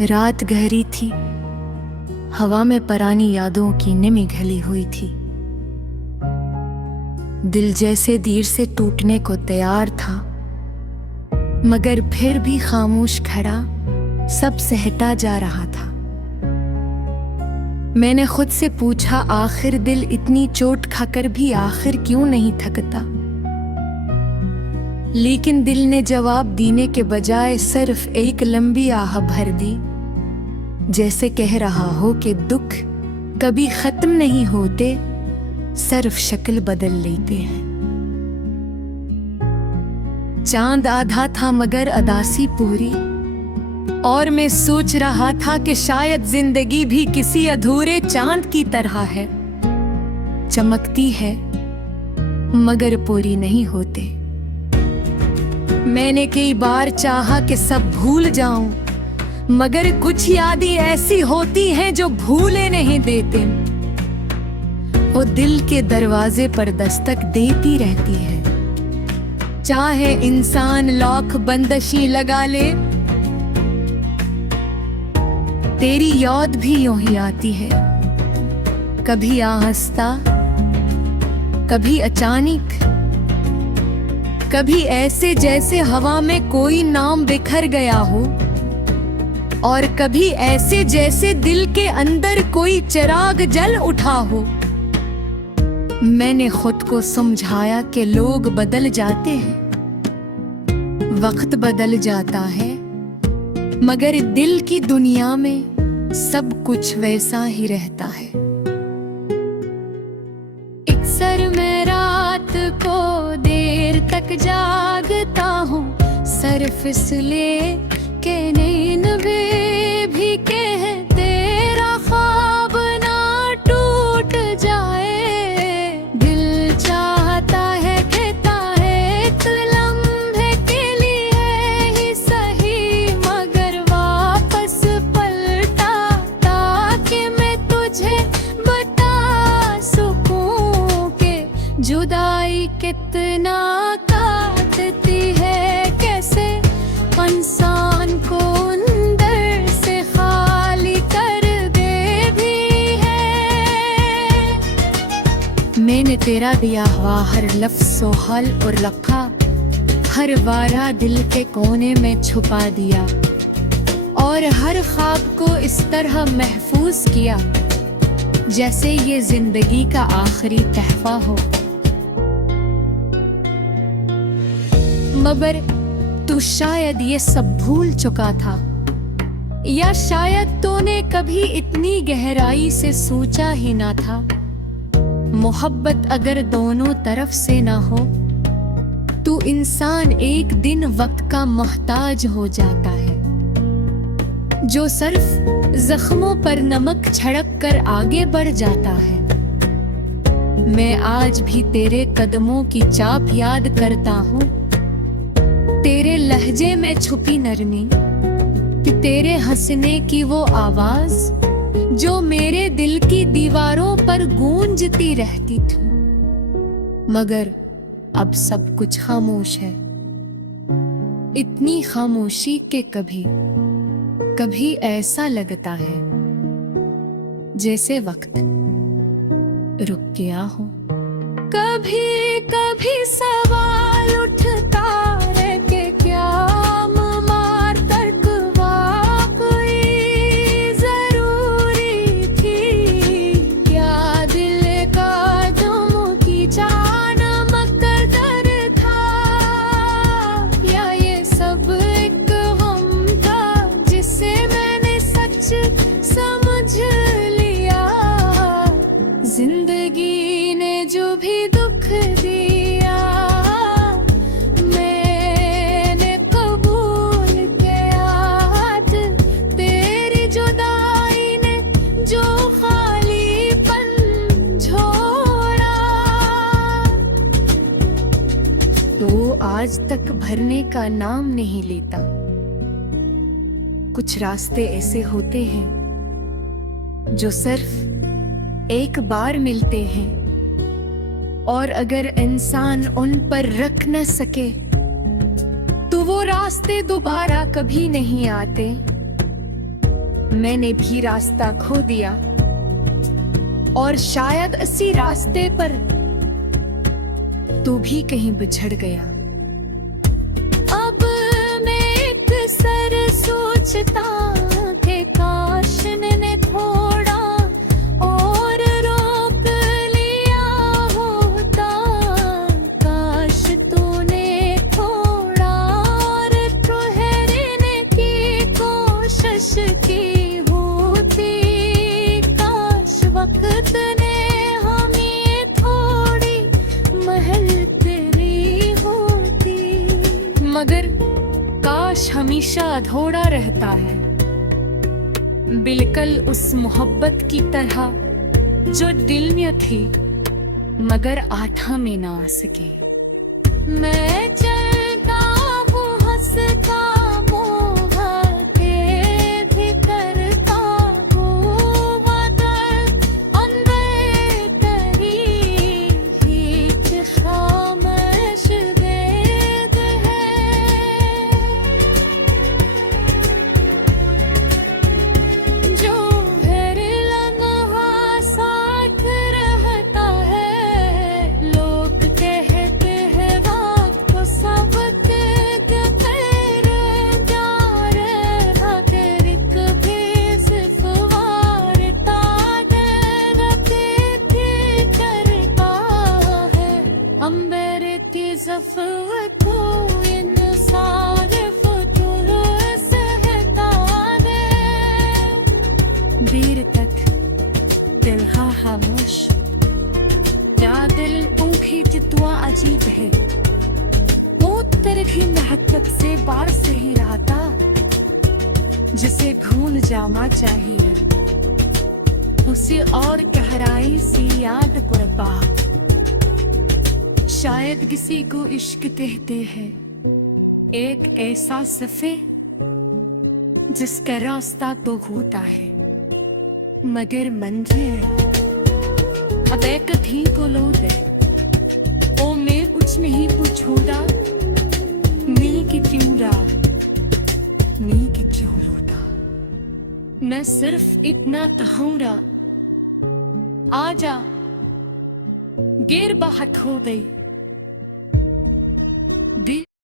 रात गहरी थी, हवा में पुरानी यादों की निमी घली हुई थी। दिल जैसे तीर से टूटने को तैयार था, मगर फिर भी खामोश खड़ा सब सहता जा रहा था। मैंने खुद से पूछा, आखिर दिल इतनी चोट खाकर भी आखिर क्यों नहीं थकता? लेकिन दिल ने जवाब देने के बजाय सिर्फ एक लंबी आह भर दी, जैसे कह रहा हो कि दुख कभी खत्म नहीं होते, सिर्फ शक्ल बदल लेते हैं। चांद आधा था मगर अदासी पूरी, और मैं सोच रहा था कि शायद जिंदगी भी किसी अधूरे चांद की तरह है, चमकती है मगर पूरी नहीं होते। मैंने कई बार चाहा कि सब भूल जाऊं, मगर कुछ यादें ऐसी होती हैं जो भूले नहीं देते। वो दिल के दरवाजे पर दस्तक देती रहती है, चाहे इंसान लाख बंदशी लगा ले। तेरी याद भी यूं ही आती है, कभी आहिस्ता, कभी अचानक, कभी ऐसे जैसे हवा में कोई नाम बिखर गया हो, और कभी ऐसे जैसे दिल के अंदर कोई चिराग जल उठा हो। मैंने खुद को समझाया कि लोग बदल जाते हैं, वक्त बदल जाता है, मगर दिल की दुनिया में सब कुछ वैसा ही रहता है। अक्सर मैं रात को देर तक जागता हूँ, सिर्फ इसलिए के नींद भी कह तेरा ख्वाब ना टूट जाए। दिल चाहता है, कहता है एक लम्हे के लिए ही सही, मगर वापस पलटा ताकि मैं तुझे बता सकूं कि जुदाई कितना काटती है, कैसे इंसान को अंदर से खाली कर दे भी है। मैंने तेरा दिया हुआ हर लफ्ज़ सोहल और लम्हा, हर वारा दिल के कोने में छुपा दिया, और हर ख्वाब को इस तरह महफूज किया जैसे ये जिंदगी का आखिरी तहफा हो। मगर तू शायद ये सब भूल चुका था, या शायद तूने कभी इतनी गहराई से सोचा ही ना था। मोहब्बत अगर दोनों तरफ से ना हो, तो इंसान एक दिन वक्त का मोहताज हो जाता है, जो सिर्फ जख्मों पर नमक छिड़क कर आगे बढ़ जाता है। मैं आज भी तेरे कदमों की चाप याद करता हूँ, तेरे लहजे में छुपी नरमी, तेरे हंसने की वो आवाज जो मेरे दिल की दीवारों पर गूंजती रहती थी। मगर अब सब कुछ खामोश है, इतनी खामोशी के कभी कभी ऐसा लगता है जैसे वक्त रुक गया हो। कभी कभी सवाल उठता है कि क्या मार तक वाकई जरूरी थी, क्या दिल का तुम की जान मकदर था, या ये सब एक गम था जिसे मैंने सच समझ लिया। जिंदगी ने जो भी दुख दिया, मैंने कबूल किया। तेरी जुदाई ने जो खालीपन छोड़ा, तो आज तक भरने का नाम नहीं लेता। कुछ रास्ते ऐसे होते हैं जो सिर्फ एक बार मिलते हैं, और अगर इंसान उन पर रख न सके तो वो रास्ते दोबारा कभी नहीं आते। मैंने भी रास्ता खो दिया और शायद इसी रास्ते पर तू भी कहीं बिछड़ गया। अब मैं एक सर सोचता कि काश ने थोड़ा और रोक लिया होता, काश तूने थोड़ा और ठहरने की कोशिश की होती, काश वक्त ने हमें थोड़ी महल तेरी होती। मगर काश हमेशा अधूरा रहता है, बिल्कुल उस मोहब्बत की तरह जो दिल में थी मगर आठा में ना आ सके। मैं चलता हूँ हंसता मुँह के भी करता हूँ बदल अंदर तेरी हिच खामोश वेद है, जो हर लम्हा साथ रहता है। लोग कहते हैं वक्त को सबक कर जा रहा, तेरिक भी सिर्फ वारता रते करता है। अंबर ज़फ़्फ़त को इंसार फतूर सहता है। देर तक दिल खामोश, क्या दिल ऊँखी चितवा अजीब है, वो तेरी महकत से बार से ही रहा था, जिसे भूल जाना चाहिए उसे और गहराई सी याद करबा। शायद किसी को इश्क कहते हैं एक ऐसा सफ़े जिसका रास्ता तो होता है मगर मंजिल अब एक थी को लौटे। ओ मैं कुछ नहीं पूछूंगा, नी की क्यों रहा, नी की क्यों लौटा। मैं सिर्फ इतना कहूँगा, आजा गिर बाहत हो गई।